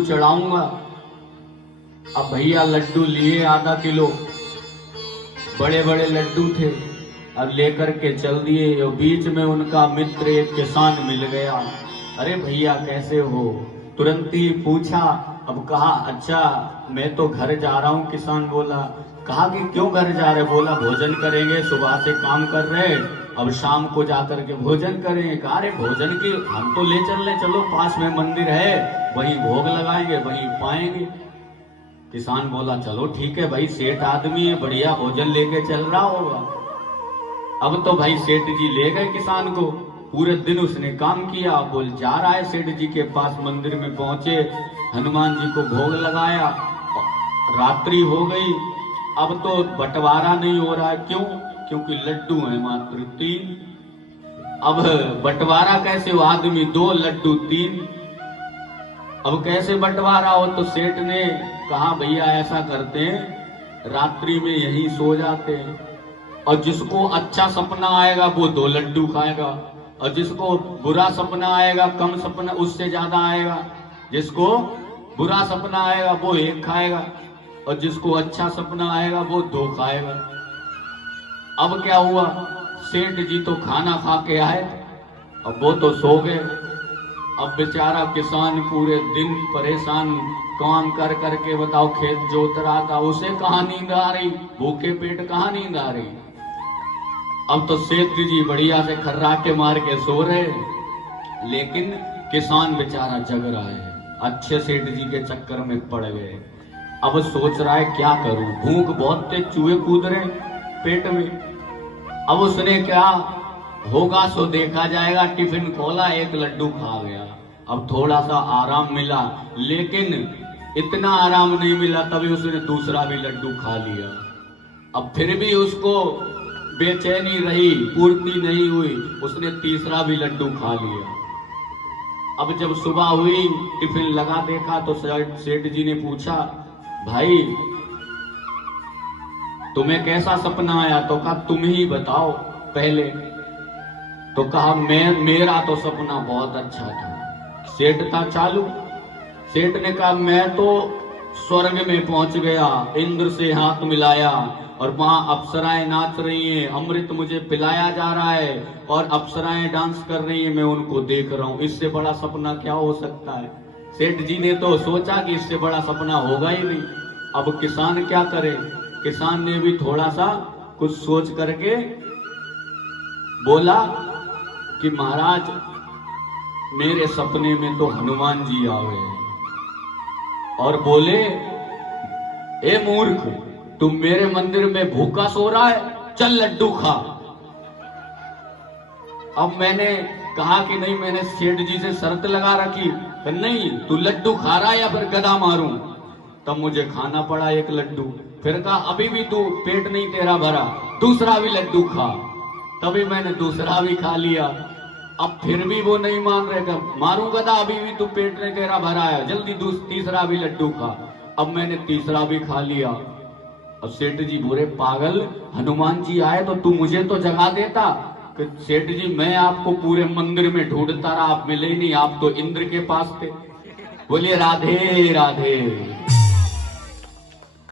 चढ़ाऊंगा। अब भैया लड्डू लिए आधा किलो, बड़े बड़े लड्डू थे, अब लेकर के चल दिए। और बीच में उनका मित्र एक किसान मिल गया। अरे भैया कैसे हो? तुरंत ही पूछा। अब कहा अच्छा मैं तो घर जा रहा हूँ। किसान बोला। कहा कि क्यों घर जा रहे? बोला भोजन करेंगे, सुबह से काम कर रहे, अब शाम को जाकर के भोजन करेंगे। कहा अरे भोजन की हम तो ले चल रहे, चलो पास में मंदिर है, वहीं भोग लगाएंगे, वहीं पाएंगे। किसान बोला चलो ठीक है भाई, सेठ आदमी है, बढ़िया भोजन लेके चल रहा होगा। अब तो भाई सेठ जी ले गए किसान को, पूरे दिन उसने काम किया। बोल जा रहा है सेठ जी के पास, मंदिर में पहुंचे, हनुमान जी को भोग लगाया, रात्रि हो गई। अब तो बंटवारा नहीं हो रहा है, क्यों? क्योंकि लड्डू है मात्र 3। अब बंटवारा कैसे हो? आदमी 2, लड्डू 3। अब कैसे बंटवारा हो? तो सेठ ने कहा भैया ऐसा करते हैं, रात्रि में यहीं सो जाते हैं, और जिसको अच्छा सपना आएगा वो 2 लड्डू खाएगा, और जिसको बुरा सपना आएगा, कम सपना उससे ज्यादा आएगा, जिसको बुरा सपना आएगा वो 1 खाएगा, और जिसको अच्छा सपना आएगा वो 2 खाएगा। अब क्या हुआ? सेठ जी तो खाना खा के आए, अब वो तो सो गए। अब बेचारा किसान पूरे दिन परेशान काम कर करके, बताओ खेत जोत रहा था, उसे कहाँ नींद आ रही, भूखे पेट कहाँ नींद आ रही। अब तो सेठ जी बढ़िया से खर्राटे मार के सो रहे, लेकिन किसान बेचारा जग रहा है, अच्छे सेठ जी के चक्कर में पड़ गए। अब सोच रहा है क्या करूं, भूख बहुत तेज, चूहे कूद रहे पेट में। अब उसने क्या होगा सो देखा जाएगा, टिफिन खोला, 1 लड्डू खा गया। अब थोड़ा सा आराम मिला, लेकिन इतना आराम नहीं मिला, तभी उसने दूसरा भी लड्डू खा लिया। अब फिर भी उसको बेचैनी रही, पूर्ति नहीं हुई, उसने तीसरा भी लड्डू खा लिया। अब जब सुबह हुई, टिफिन लगा देखा तो सेठ जी ने पूछा भाई तुम्हें कैसा सपना आया? तो कहा तुम ही बताओ पहले। तो कहा मेरा तो सपना बहुत अच्छा था। सेठ था चालू। सेठ ने कहा मैं तो स्वर्ग में पहुंच गया, इंद्र से हाथ मिलाया, और वहां अप्सराएं नाच रही हैं, अमृत मुझे पिलाया जा रहा है, और अप्सराएं डांस कर रही हैं, मैं उनको देख रहा हूं। इससे बड़ा सपना क्या हो सकता है? सेठ जी ने तो सोचा कि इससे बड़ा सपना होगा ही नहीं। अब किसान क्या करे? किसान ने भी थोड़ा सा कुछ सोच करके बोला कि महाराज मेरे सपने में तो हनुमान जी आए, और बोले ए मूर्ख, तुम मेरे मंदिर में भूखा सो रहा है, चल लड्डू खा। अब मैंने कहा कि नहीं, मैंने सेठ जी से शर्त लगा रखी, नहीं तू लड्डू खा रहा है या फिर गदा मारूं। तब मुझे खाना पड़ा 1 लड्डू। फिर कहा अभी भी तू पेट नहीं तेरा भरा, दूसरा भी लड्डू खा। तभी मैंने दूसरा भी खा लिया। अब फिर भी वो नहीं मान रहे, मारूं गदा, अभी भी तू पेट नहीं तेरा भरा है, जल्दी तीसरा भी लड्डू खा। अब मैंने तीसरा भी खा लिया। अब सेठ जी बोले पागल, हनुमान जी आए तो तू मुझे तो जगा देता। कि सेठ जी मैं आपको पूरे मंदिर में ढूंढता रहा, आप मिले नहीं, आप तो इंद्र के पास थे। बोलिए राधे राधे।